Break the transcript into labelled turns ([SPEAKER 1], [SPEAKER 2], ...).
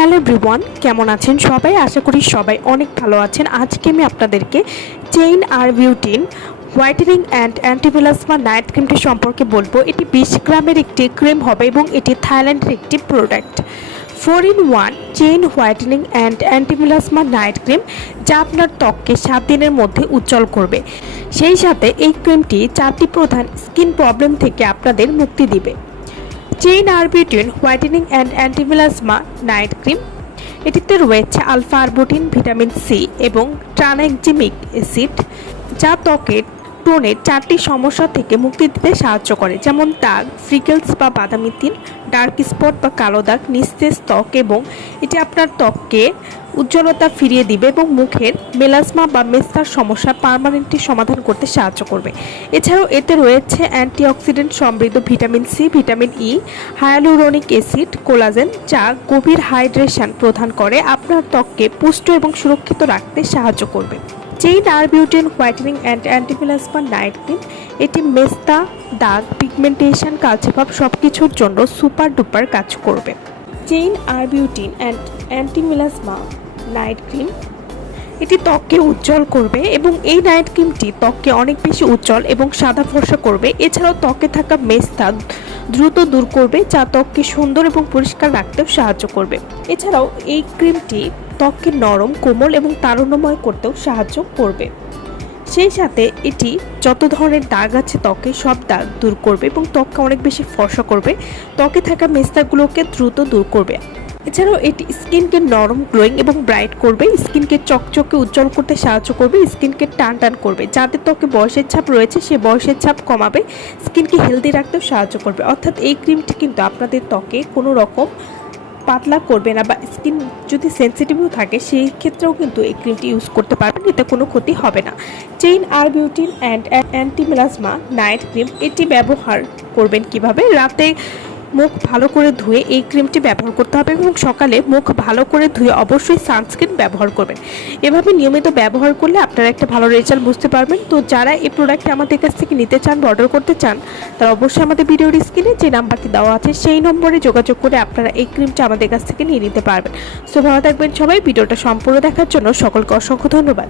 [SPEAKER 1] Hello everyone, কেমন আছেন সবাই? আশা করি সবাই অনেক ভালো আছেন। আজকে আমি আপনাদেরকে chain arbutin, whitening and antimelasma night ক্রিমটি সম্পর্কে বলব। এটি বিশ গ্রামের একটি ক্রিম হবে এবং এটি থাইল্যান্ডের একটি product. Four in one chain whitening and antimelasma night cream, যা আপনার ত্বককে সাত দিনের মধ্যে উজ্জ্বল করবে। সেই সাথে এই ক্রিমটি চারটি প্রধান স্কিন প্রবলেম থেকে আপনাদের মুক্তি দিবে। Chain arbutin whitening and antimelasma night cream এটিতে রয়েছে আলফা আরবুটিন, ভিটামিন সি এবং ট্রানেকজিমিক অ্যাসিড, যা ত্বকের টোনের চারটি সমস্যা থেকে মুক্তি দিতে সাহায্য করে, যেমন দাগ, ফ্রিকেলস বা বাদামি তিন ডার্ক স্পট বা কালো দাগ, নিস্তেজ ত্বক এবং এটি আপনার ত্বককে উজ্জ্বলতা ফিরিয়ে দিবে এবং মুখের মেলাজমা বা মেস্তার সমস্যা পার্মানেন্টলি সমাধান করতে সাহায্য করবে। এছাড়াও এতে রয়েছে অ্যান্টিঅক্সিডেন্ট সমৃদ্ধ vitamin C, vitamin E, hyaluronic acid, collagen, যা গভীর হাইড্রেশন প্রদান করে আপনার ত্বককে পুষ্ট এবং সুরক্ষিত রাখতে সাহায্য করবে। Chain arbutin whitening and antimelasma night cream এটি মেস্তা, দাগ, পিগমেন্টেশন কালচেভাব সব কিছুর জন্য সুপার ডুপার কাজ করবে। Chain arbutin and antimelasma night cream এটি ত্বককে উজ্জ্বল করবে এবং এই নাইট ক্রিমটি ত্বককে অনেক বেশি উজ্জ্বল এবং সাদা ফর্সা করবে। এছাড়াও ত্বকে থাকা মেস্তা দ্রুত দূর করবে, যা ত্বককে সুন্দর এবং পরিষ্কার রাখতেও সাহায্য করবে। এছাড়াও এই ক্রিমটি ত্বককে নরম, কোমল এবং তারুণ্যময় করতেও সাহায্য করবে। সেই সাথে এটি যত ধরনের দাগ আছে ত্বকে, সব দাগ দূর করবে এবং ত্বককে অনেক বেশি ফর্সা করবে। ত্বকে থাকা মেস্তাগুলোকে দ্রুত দূর করবে। এছাড়াও এটি স্কিনকে নরম, গ্লোয়িং এবং ব্রাইট করবে। স্কিনকে চকচকে উজ্জ্বল করতে সাহায্য করবে, স্কিনকে টান টান করবে। যাদের ত্বকে বয়সের ছাপ রয়েছে, সে বয়সের ছাপ কমাবে, স্কিনকে হেলদি রাখতেও সাহায্য করবে। অর্থাৎ এই ক্রিমটি কিন্তু আপনাদের ত্বকে কোনো রকম পাতলা করবে না বা স্কিন যদি সেন্সিটিভও থাকে, সেই ক্ষেত্রেও কিন্তু এই ক্রিমটি ইউজ করতে পারবেন, এতে কোনো ক্ষতি হবে না। Chain arbutin and antimelasma night cream এটি ব্যবহার করবেন কীভাবে? রাতে মুখ ভালো করে ধুয়ে এই ক্রিমটি ব্যবহার করতে হবে এবং সকালে মুখ ভালো করে ধুয়ে অবশ্যই সানস্ক্রিন ব্যবহার করবেন। এভাবে নিয়মিত ব্যবহার করলে আপনারা একটা ভালো রেজাল্ট বুঝতে পারবেন। তো যারা এই প্রোডাক্টটি আমাদের কাছ থেকে নিতে চান বা অর্ডার করতে চান, তারা অবশ্যই আমাদের ভিডিওর স্ক্রিনে যে নাম্বারটি দেওয়া আছে, সেই নম্বরে যোগাযোগ করে আপনারা এই ক্রিমটা আমাদের কাছ থেকে নিয়ে নিতে পারবেন। সো ভালো থাকবেন সবাই, ভিডিওটা সম্পূর্ণ দেখার জন্য সকলকে অসংখ্য ধন্যবাদ।